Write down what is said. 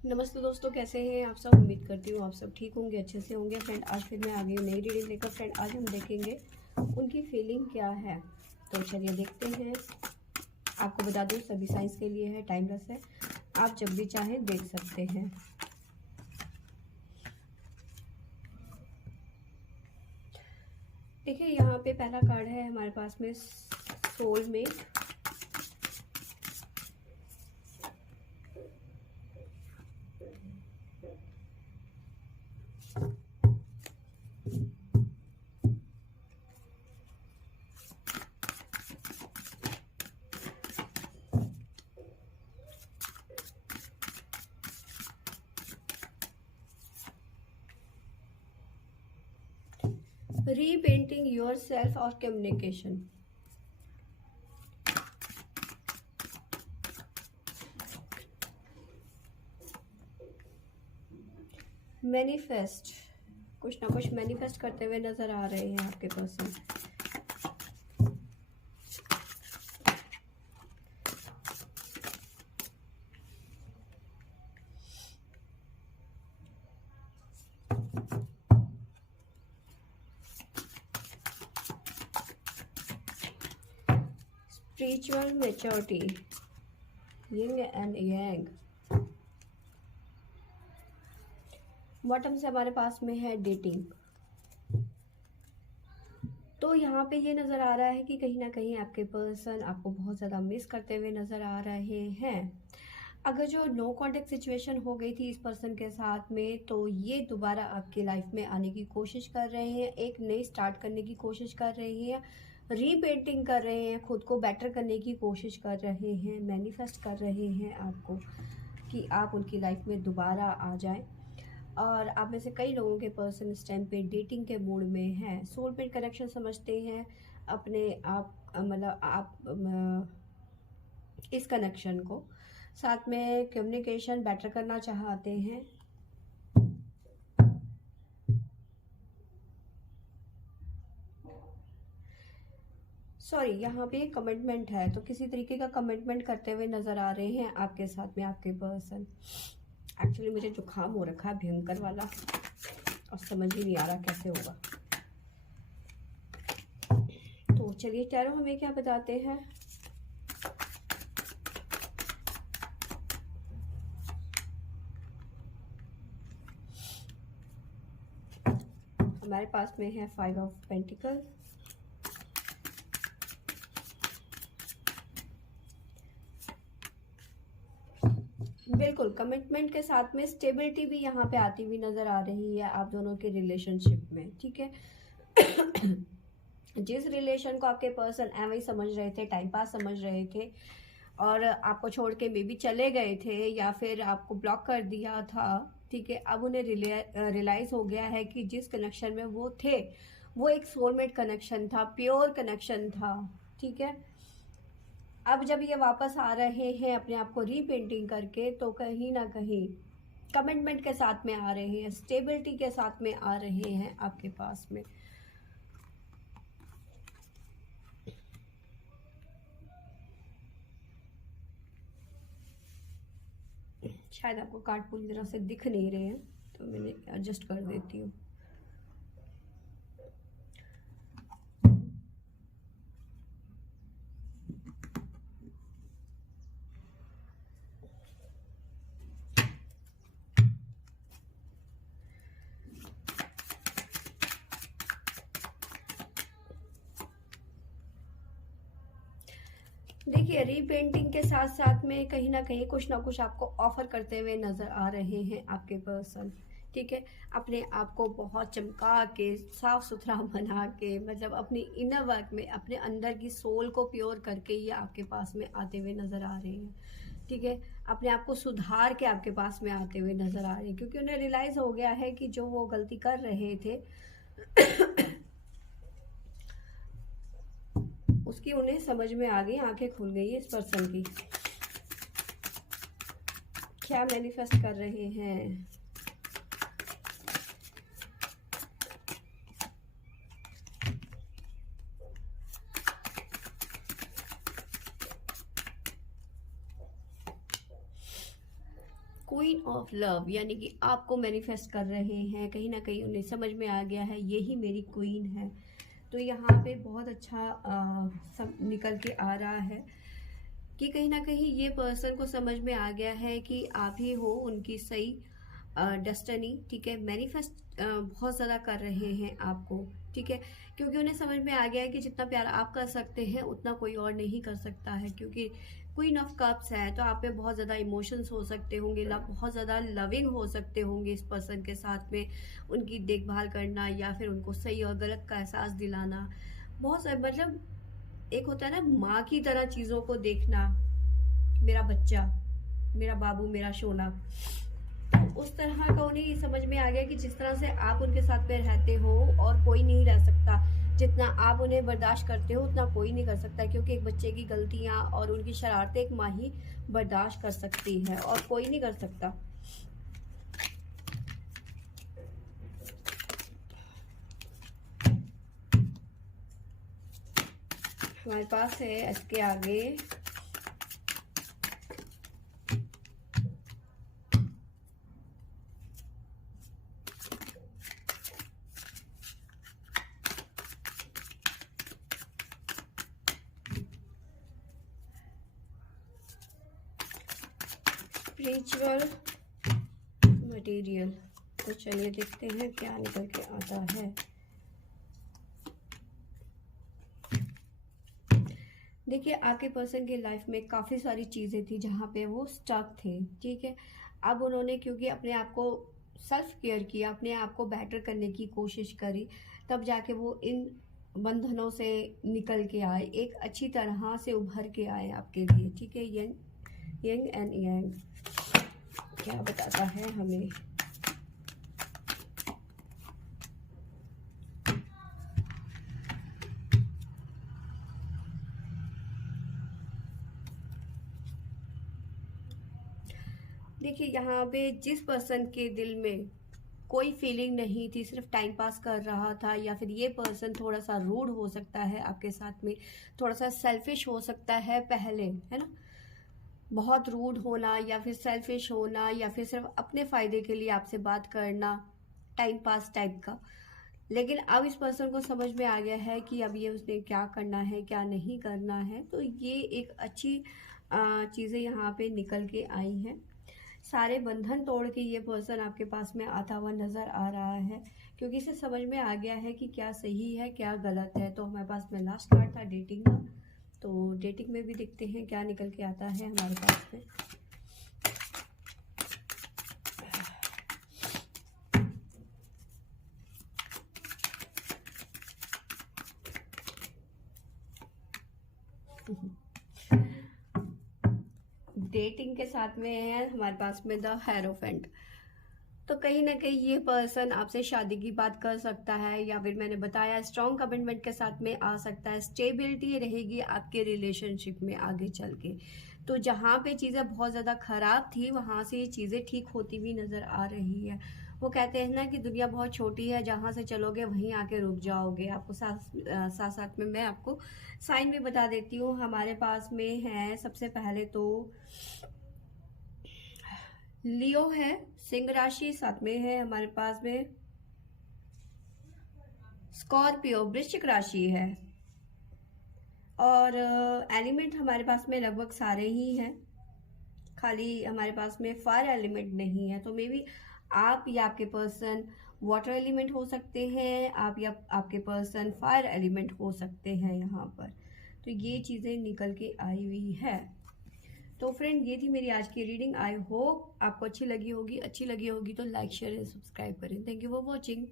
नमस्ते दोस्तों, कैसे हैं आप सब। उम्मीद करती हूँ आप सब ठीक होंगे, अच्छे से होंगे। फ्रेंड, आज फिर मैं आ गई हूँ नई रीडिंग लेकर। फ्रेंड, आज हम देखेंगे उनकी फीलिंग क्या है। तो चलिए देखते हैं। आपको बता दूँ, सभी साइंस के लिए है, टाइमलेस है, आप जब भी चाहें देख सकते हैं। देखिए, यहाँ पे पहला कार्ड है हमारे पास में सोलमेट। रीपेंटिंग योर सेल्फ और कम्युनिकेशन। मैनिफेस्ट, कुछ ना कुछ मैनिफेस्ट करते हुए नजर आ रहे हैं आपके person. Spiritual maturity, yin and yang. Bottom से हमारे पास में है डेटिंग। तो यहाँ पे ये नज़र आ रहा है कि कहीं ना कहीं आपके पर्सन आपको बहुत ज़्यादा मिस करते हुए नज़र आ रहे हैं। अगर जो नो कांटेक्ट सिचुएशन हो गई थी इस पर्सन के साथ में, तो ये दोबारा आपकी लाइफ में आने की कोशिश कर रहे हैं, एक नई स्टार्ट करने की कोशिश कर रहे हैं, रीपेंटिंग कर रहे हैं, खुद को बेटर करने की कोशिश कर रहे हैं, मैनिफेस्ट कर रहे हैं आपको कि आप उनकी लाइफ में दोबारा आ जाएं। और आप में से कई लोगों के पर्सन इस टाइम पे डेटिंग के मूड में हैं, सोलमेट कनेक्शन समझते हैं अपने आप, मतलब आप इस कनेक्शन को, साथ में कम्युनिकेशन बेटर करना चाहते हैं। सॉरी, यहाँ पे कमिटमेंट है, तो किसी तरीके का कमिटमेंट करते हुए नजर आ रहे हैं आपके साथ में आपके पर्सन। एक्चुअली मुझे जुकाम हो रखा है भयंकर वाला, और समझ ही नहीं आ रहा कैसे होगा। तो चलिए टैरो हमें क्या बताते हैं। हमारे पास में है 5 ऑफ पेंटिकल, बिल्कुल कमिटमेंट के साथ में स्टेबिलिटी भी यहाँ पे आती हुई नजर आ रही है आप दोनों के रिलेशनशिप में। ठीक है, जिस रिलेशन को आपके पर्सन ऐਵੇਂ ही समझ रहे थे, टाइम पास समझ रहे थे, और आपको छोड़ के मे बी चले गए थे या फिर आपको ब्लॉक कर दिया था। ठीक है, अब उन्हें रियलाइज हो गया है कि जिस कनेक्शन में वो थे वो एक सोलमेट कनेक्शन था, प्योर कनेक्शन था। ठीक है, अब जब ये वापस आ रहे हैं अपने आप को रीपेंटिंग करके, तो कहीं ना कहीं कमिटमेंट के साथ में आ रहे हैं, स्टेबिलिटी के साथ में आ रहे हैं आपके पास में। शायद आपको कार्ड पूरी तरह से दिख नहीं रहे हैं, तो मैंने एडजस्ट कर देती हूँ। देखिए, रीपेंटिंग के साथ साथ में कहीं ना कुछ आपको ऑफर करते हुए नजर आ रहे हैं आपके पर्सन। ठीक है, अपने आप को बहुत चमका के, साफ सुथरा बना के, मतलब अपनी इनर वर्क में अपने अंदर की सोल को प्योर करके ये आपके पास में आते हुए नजर आ रहे हैं। ठीक है, अपने आप को सुधार के आपके पास में आते हुए नजर आ रहे हैं, क्योंकि उन्हें रियलाइज हो गया है कि जो वो गलती कर रहे थे उसकी उन्हें समझ में आ गई, आंखें खुल गई इस पर्सन की। क्या मैनिफेस्ट कर रहे हैं। क्वीन ऑफ लव, यानी कि आपको मैनिफेस्ट कर रहे हैं, कहीं ना कहीं उन्हें समझ में आ गया है यही मेरी क्वीन है। तो यहाँ पे बहुत अच्छा सब निकल के आ रहा है कि कहीं ना कहीं ये पर्सन को समझ में आ गया है कि आप ही हो उनकी सही डेस्टिनी, ठीक है। मैनिफेस्ट बहुत ज़्यादा कर रहे हैं आपको, ठीक है, क्योंकि उन्हें समझ में आ गया है कि जितना प्यार आप कर सकते हैं उतना कोई और नहीं कर सकता है, क्योंकि क्वीन ऑफ कप्स है तो आप पे बहुत ज़्यादा इमोशंस हो सकते होंगे, बहुत ज़्यादा लविंग हो सकते होंगे इस पर्सन के साथ में, उनकी देखभाल करना या फिर उनको सही और गलत का एहसास दिलाना, बहुत सारे मतलब एक होता है ना माँ की तरह चीज़ों को देखना, मेरा बच्चा, मेरा बाबू, मेरा सोना। उस तरह का उन्हें ये समझ में आ गया कि जिस तरह से आप उनके साथ में रहते हो और कोई नहीं रह सकता, जितना आप उन्हें बर्दाश्त करते हो उतना कोई नहीं कर सकता, क्योंकि एक बच्चे की गलतियां और उनकी शरारतें एक माँ ही बर्दाश्त कर सकती है और कोई नहीं कर सकता। हमारे पास है इसके आगे स्पिरिचुअल मटेरियल। तो चलिए देखते हैं क्या निकल के आता है। देखिए आपके पर्सन की लाइफ में काफ़ी सारी चीज़ें थी जहाँ पे वो स्टक थे, ठीक है। अब उन्होंने क्योंकि अपने आप को सेल्फ केयर किया, अपने आप को बेटर करने की कोशिश करी, तब जाके वो इन बंधनों से निकल के आए, एक अच्छी तरह से उभर के आए आपके लिए, ठीक है। यंग एंड यंग क्या बताता है हमें। देखिए यहाँ पे जिस पर्सन के दिल में कोई फीलिंग नहीं थी, सिर्फ टाइम पास कर रहा था, या फिर ये पर्सन थोड़ा सा रूड हो सकता है आपके साथ में, थोड़ा सा सेल्फिश हो सकता है पहले, है ना, बहुत रूड होना या फिर सेल्फिश होना या फिर सिर्फ अपने फायदे के लिए आपसे बात करना, टाइम पास टाइप का। लेकिन अब इस पर्सन को समझ में आ गया है कि अब ये उसने क्या करना है क्या नहीं करना है। तो ये एक अच्छी चीज़ें यहाँ पे निकल के आई हैं। सारे बंधन तोड़ के ये पर्सन आपके पास में आता हुआ नज़र आ रहा है, क्योंकि इसे समझ में आ गया है कि क्या सही है क्या गलत है। तो हमारे पास में लास्ट कार्ड था डेटिंग का, तो डेटिंग में भी देखते हैं क्या निकल के आता है हमारे पास में। डेटिंग के साथ में है हमारे पास में द हेरोफेंट। तो कहीं ना कहीं ये पर्सन आपसे शादी की बात कर सकता है, या फिर मैंने बताया स्ट्रॉन्ग कमिटमेंट के साथ में आ सकता है। स्टेबिलिटी रहेगी आपके रिलेशनशिप में आगे चल के। तो जहाँ पे चीज़ें बहुत ज़्यादा खराब थी वहाँ से ये चीज़ें ठीक होती हुई नज़र आ रही है। वो कहते हैं ना कि दुनिया बहुत छोटी है, जहाँ से चलोगे वहीं आके रुक जाओगे। आपको साथ साथ में मैं आपको साइन भी बता देती हूँ। हमारे पास में है सबसे पहले तो लियो है, सिंह राशि, साथ में है हमारे पास में स्कॉर्पियो, वृश्चिक राशि है, और एलिमेंट हमारे पास में लगभग सारे ही हैं, खाली हमारे पास में फायर एलिमेंट नहीं है। तो मे बी आप या आपके पर्सन वाटर एलिमेंट हो सकते हैं, आप या आपके पर्सन फायर एलिमेंट हो सकते हैं यहाँ पर। तो ये चीज़ें निकल के आई हुई है। तो फ्रेंड ये थी मेरी आज की रीडिंग। आई होप आपको अच्छी लगी होगी तो लाइक शेयर एंड सब्सक्राइब करें। Thank you for watching.